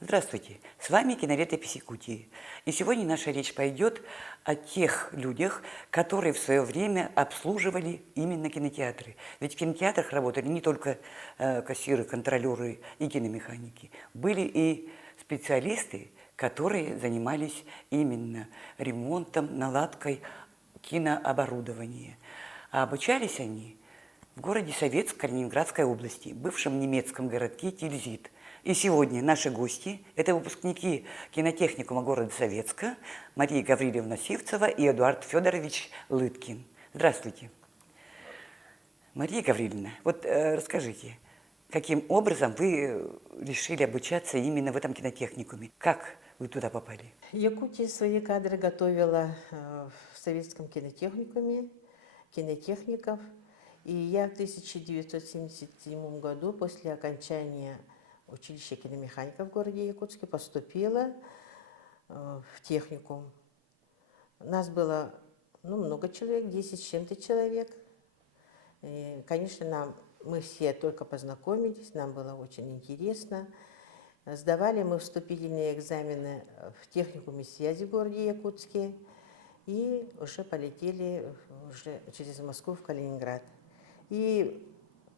Здравствуйте, с вами кинолетопись Якутии. И сегодня наша речь пойдет о тех людях, которые в свое время обслуживали именно кинотеатры. Ведь в кинотеатрах работали не только кассиры, контролеры и киномеханики. Были и специалисты, которые занимались именно ремонтом, наладкой кинооборудования. А обучались они в городе Советск Калининградской области, бывшем немецком городке Тильзит. И сегодня наши гости – это выпускники кинотехникума города Советска Мария Гавриловна Сивцева и Эдуард Федорович Лыткин. Здравствуйте. Мария Гавриловна, вот расскажите, каким образом вы решили обучаться именно в этом кинотехникуме? Как вы туда попали? Якутия свои кадры готовила в советском кинотехникуме, кинотехников. И я в 1977 году, после окончания училища киномеханика в городе Якутске, поступила в техникум. Нас было много человек, 10 с чем-то человек. И, конечно, мы все только познакомились, нам было очень интересно. Сдавали мы вступительные экзамены в техникуме связи в городе Якутске и уже полетели через Москву в Калининград. И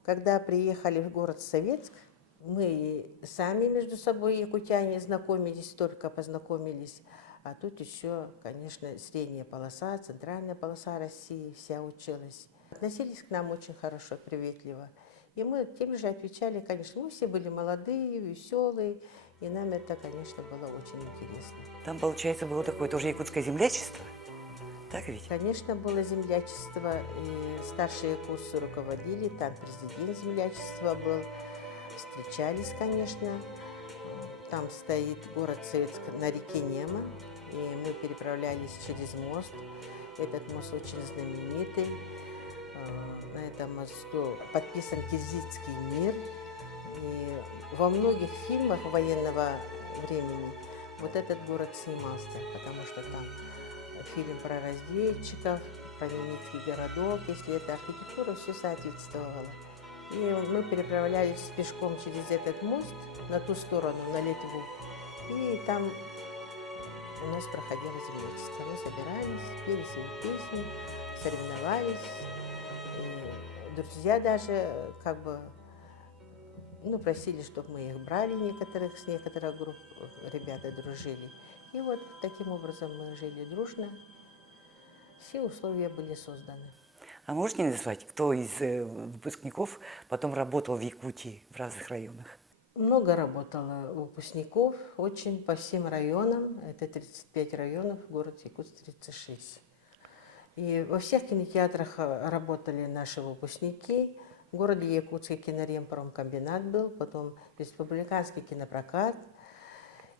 когда приехали в город Советск, мы сами между собой, якутяне, знакомились, только познакомились. А тут еще, конечно, средняя полоса, центральная полоса России вся училась. Относились к нам очень хорошо, приветливо. И мы тем же отвечали, конечно, мы все были молодые, веселые, и нам это, конечно, было очень интересно. Там, получается, было такое тоже якутское землячество? Так ведь? Конечно, было землячество, и старшие курсы руководили, там президент землячества был, встречались, конечно. Там стоит город Советск на реке Нема, и мы переправлялись через мост. Этот мост очень знаменитый. На этом мосту подписан Тильзитский мир. И во многих фильмах военного времени вот этот город снимался, потому что там фильм про разведчиков, про немецкий городок, если это архитектура, все соответствовало. И мы переправлялись пешком через этот мост на ту сторону, на Литву. И там у нас проходило землячество. Мы собирались, пели свои песни, соревновались. И друзья даже просили, чтобы мы их брали, с некоторых групп ребята дружили. И вот таким образом мы жили дружно. Все условия были созданы. А можете назвать, кто из выпускников потом работал в Якутии, в разных районах? Много работало выпускников, очень по всем районам. Это 35 районов, город Якутск 36. И во всех кинотеатрах работали наши выпускники. В городе Якутске киноремпромкомбинат был, потом республиканский кинопрокат.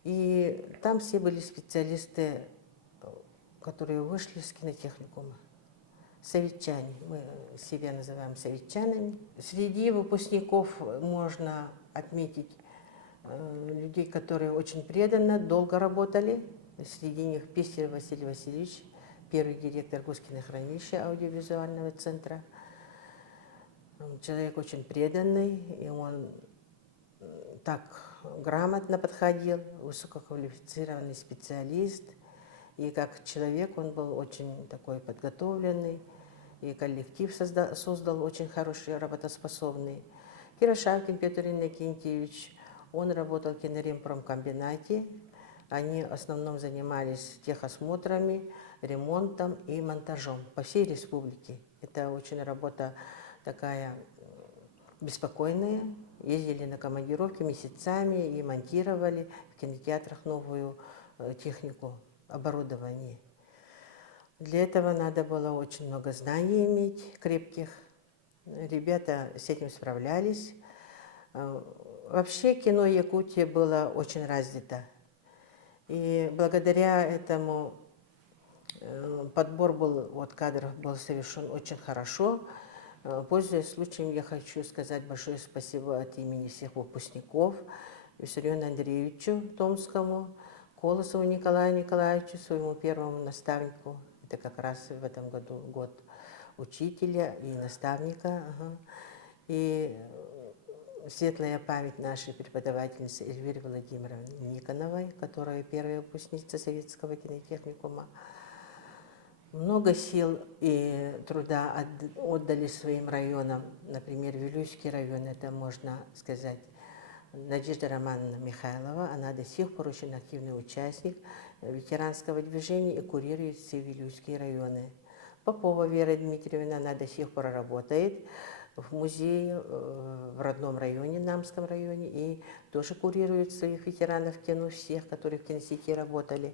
И там все были специалисты, которые вышли с кинотехникума. Советчане, мы себя называем советчанами. Среди выпускников можно отметить людей, которые очень преданно, долго работали. Среди них Писарев Василий Васильевич, первый директор Госкинохранилища аудиовизуального центра. Человек очень преданный, и он так грамотно подходил, высококвалифицированный специалист. И как человек он был очень такой подготовленный, и коллектив создал очень хороший, работоспособный. Кирошавкин Петр Иннокентьевич, он работал в киноремпромкомбинате. Они в основном занимались техосмотрами, ремонтом и монтажом по всей республике. Это очень работа такая беспокойная. Ездили на командировки месяцами и монтировали в кинотеатрах новую технику, оборудование. Для этого надо было очень много знаний иметь, крепких. Ребята с этим справлялись. Вообще кино Якутии было очень развито. И благодаря этому подбор кадров был совершен очень хорошо. Пользуясь случаем, я хочу сказать большое спасибо от имени всех выпускников. Виссариону Андреевичу Томскому, Колосову Николаю Николаевичу, своему первому наставнику. Это как раз в этом году год учителя и наставника. Ага. И светлая память нашей преподавательницы Эльвиры Владимировны Никоновой, которая первая выпускница Советского кинотехникума. Много сил и труда отдали своим районам. Например, Вилюйский район, это можно сказать, Надежда Романовна Михайлова, она до сих пор очень активный участник ветеранского движения и курирует все Вилюйские районы. Попова Вера Дмитриевна, она до сих пор работает в музее в родном районе, Намском районе, и тоже курирует своих ветеранов кино, всех, которые в киносети работали.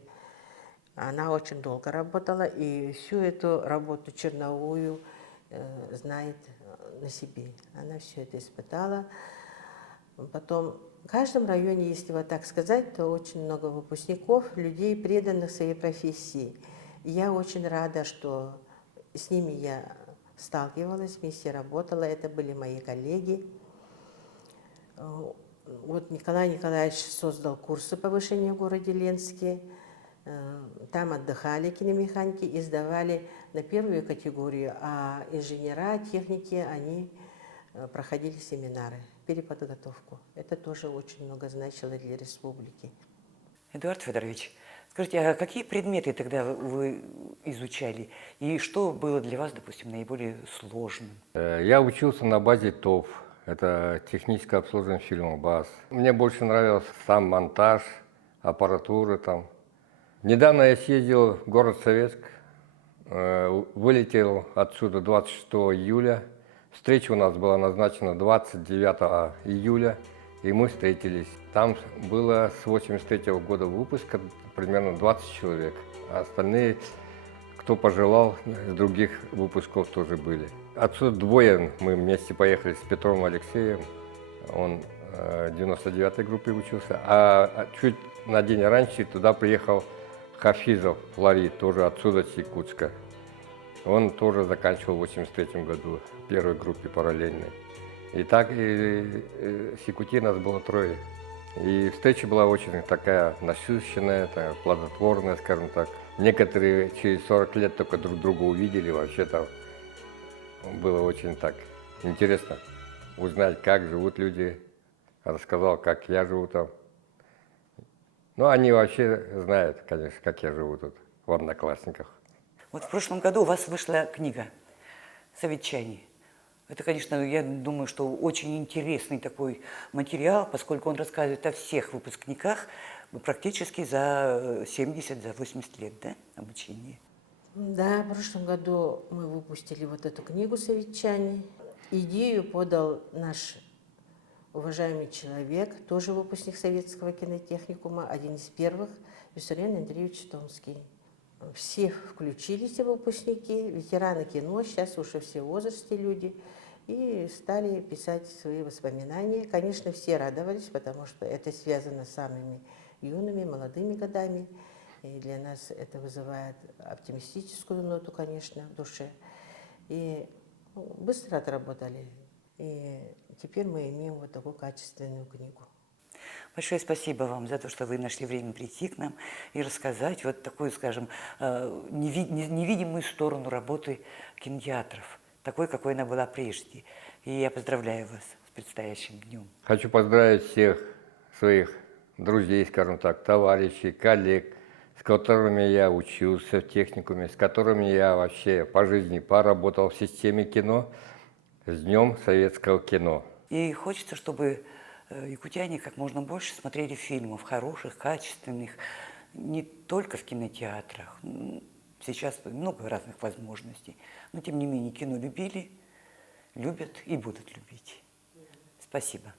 Она очень долго работала, и всю эту работу черновую знает на себе. Она все это испытала. Потом в каждом районе, если вот так сказать, то очень много выпускников, людей, преданных своей профессии. И я очень рада, что с ними я сталкивалась, вместе работала, это были мои коллеги. Вот Николай Николаевич создал курсы повышения в городе Ленске. Там отдыхали киномеханики и сдавали на первую категорию, а инженера, техники, они проходили семинары, переподготовку. Это тоже очень много значило для республики. Эдуард Федорович, скажите, а какие предметы тогда вы изучали? И что было для вас, допустим, наиболее сложным? Я учился на базе ТОВ. Это техническое обслуживание фильма БАС. Мне больше нравился сам монтаж, аппаратура там. Недавно я съездил в город Советск, вылетел отсюда 26 июля. Встреча у нас была назначена 29 июля, и мы встретились. Там было с 83 года выпуска примерно 20 человек, а остальные, кто пожелал, с других выпусков тоже были. Отсюда двое мы вместе поехали с Петром Алексеем, он в 99-й группе учился, а чуть на день раньше туда приехал Хафизов Флорид, тоже отсюда, с Якутска. Он тоже заканчивал в 83 году в первой группе параллельной. И так с Якутии нас было трое. И встреча была очень такая насыщенная, плодотворная, скажем так. Некоторые через 40 лет только друг друга увидели. Вообще там было очень так интересно узнать, как живут люди. Рассказал, как я живу там. Ну, они вообще знают, конечно, как я живу тут, в Одноклассниках. Вот в прошлом году у вас вышла книга «Советчане». Это, конечно, я думаю, что очень интересный такой материал, поскольку он рассказывает о всех выпускниках практически за 70, за 80 лет, да, обучения. Да, в прошлом году мы выпустили вот эту книгу «Советчане». Идею подал наш уважаемый человек, тоже выпускник Советского кинотехникума, один из первых, Виссарион Андреевич Томский. Все включились, выпускники, ветераны кино, сейчас уже все в возрасте люди, и стали писать свои воспоминания. Конечно, все радовались, потому что это связано с самыми юными, молодыми годами. И для нас это вызывает оптимистическую ноту, конечно, в душе. И быстро отработали. И теперь мы имеем вот такую качественную книгу. Большое спасибо вам за то, что вы нашли время прийти к нам и рассказать вот такую, скажем, невидимую сторону работы кинотеатров, такой, какой она была прежде. И я поздравляю вас с предстоящим днем. Хочу поздравить всех своих друзей, скажем так, товарищей, коллег, с которыми я учился в техникуме, с которыми я вообще по жизни поработал в системе кино, с Днем советского кино. И хочется, чтобы якутяне как можно больше смотрели фильмов хороших, качественных, не только в кинотеатрах. Сейчас много разных возможностей. Но, тем не менее, кино любили, любят и будут любить. Спасибо.